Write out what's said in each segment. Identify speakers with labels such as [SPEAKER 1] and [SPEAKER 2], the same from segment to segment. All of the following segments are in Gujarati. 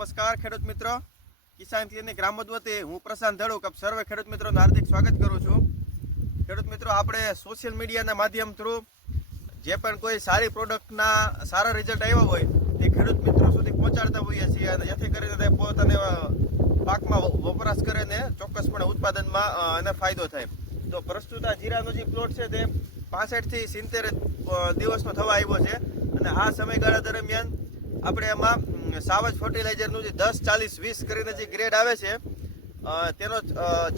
[SPEAKER 1] નમસ્કાર ખેડૂત મિત્રો. કિસાન ક્લિનિક રામોદ વતી હું પ્રશાંત ધડુક આપ સર્વે ખેડૂત મિત્રોનું હાર્દિક સ્વાગત કરું છું. ખેડૂત મિત્રો, આપણે સોશિયલ મીડિયાના માધ્યમ થ્રુ જે પણ કોઈ સારી પ્રોડક્ટના સારા રિઝલ્ટ આવ્યા હોય, તે ખેડૂત મિત્રો સુધી પહોંચાડતા હોઈએ છીએ અને જેથી કરીને તે પોતાને પાકમાં વપરાશ કરે ને ચોક્કસપણે ઉત્પાદનમાં એને ફાયદો થાય. તો પ્રસ્તુત આ જીરાનો જે પ્લોટ છે તે પાસઠથી સિત્તેર દિવસનો થવા આવ્યો છે. અને આ સમયગાળા દરમિયાન આપણે એમાં સાવજ ફર્ટિલાઇઝરનું જે દસ, ચાલીસ, વીસ કરીને જે ગ્રેડ આવે છે તેનો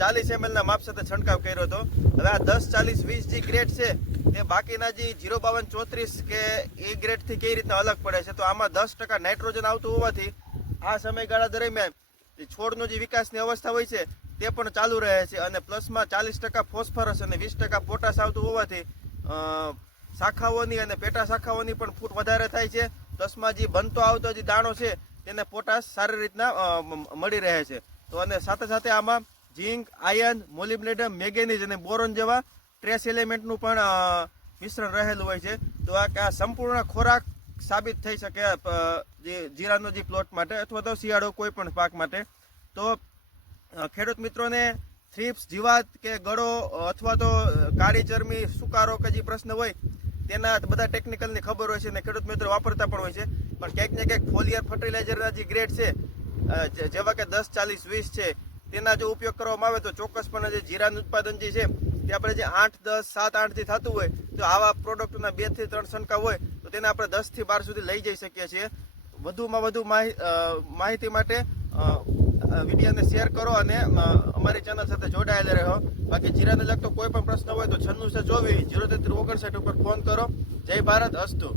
[SPEAKER 1] ચાલીસ એમએલના માપ સાથે છંટકાવ કર્યો હતો. હવે આ દસ, ચાલીસ, વીસ જે ગ્રેડ છે, તે બાકીના જે જીરો બાવન, ચોત્રીસ કે એ ગ્રેડથી કઈ રીતના અલગ પડે છે, તો આમાં દસ ટકા નાઇટ્રોજન આવતું હોવાથી આ સમયગાળા દરમિયાન જે છોડનો જે વિકાસની અવસ્થા હોય છે, તે પણ ચાલુ રહે છે અને પ્લસમાં ચાલીસ ટકા ફોસ્ફરસ અને વીસ ટકા પોટાશ આવતું હોવાથી શાખાઓની અને પેટા શાખાઓની પણ ફૂટ વધારે થાય છે. પ્લસમાં જે બનતો આવતો જે દાણો છે, તેને પોટાશ સારી રીતના મળી રહે છે. તો અને સાથે સાથે આમાં ઝીંક આયર્ન મોલિબ્લેડમ, મેગેનીઝ અને બોરોન જેવા ટ્રેસ એલિમેન્ટનું પણ મિશ્રણ રહેલું હોય છે. તો આ સંપૂર્ણ ખોરાક સાબિત થઈ શકે જે જીરાનો જે પ્લોટ માટે અથવા તો શિયાળો કોઈ પણ પાક માટે. તો ખેડૂત મિત્રોને થ્રીપ્સ, જીવાત કે ગળો અથવા તો કાળી ચરમી સુકારો કે જે પ્રશ્ન હોય તેના બધા ટેકનિકલની ખબર હોય છે અને ખેડૂત મિત્રો વાપરતા પણ હોય છે. પણ ક્યાંક ને ક્યાંક ફોલિયર ફર્ટિલાઇઝરના જે ગ્રેડ છે જેવા કે દસ, ચાલીસ, વીસ છે, તેના જો ઉપયોગ કરવામાં આવે તો ચોક્કસપણે જે જીરાનું ઉત્પાદન જે છે, તે આપણે જે આઠ, દસ, સાત આઠથી થતું હોય, તો આવા પ્રોડક્ટના બેથી ત્રણ છંટકાવ હોય, તો તેને આપણે દસથી બાર સુધી લઈ જઈ શકીએ છીએ. વધુમાં વધુ માહિ- માહિતી માટે વિડીયોને શેર કરો અને અમારી ચેનલ સાથે જોડાયેલા રહો બાકી જીરાને લગતો કોઈ પણ પ્રશ્ન હોય તો છન્નું સે ચોવીસ. જીરો તેત્રી ઓગણસાઠ ઉપર ફોન કરો. જય ભારત, અસ્તુ.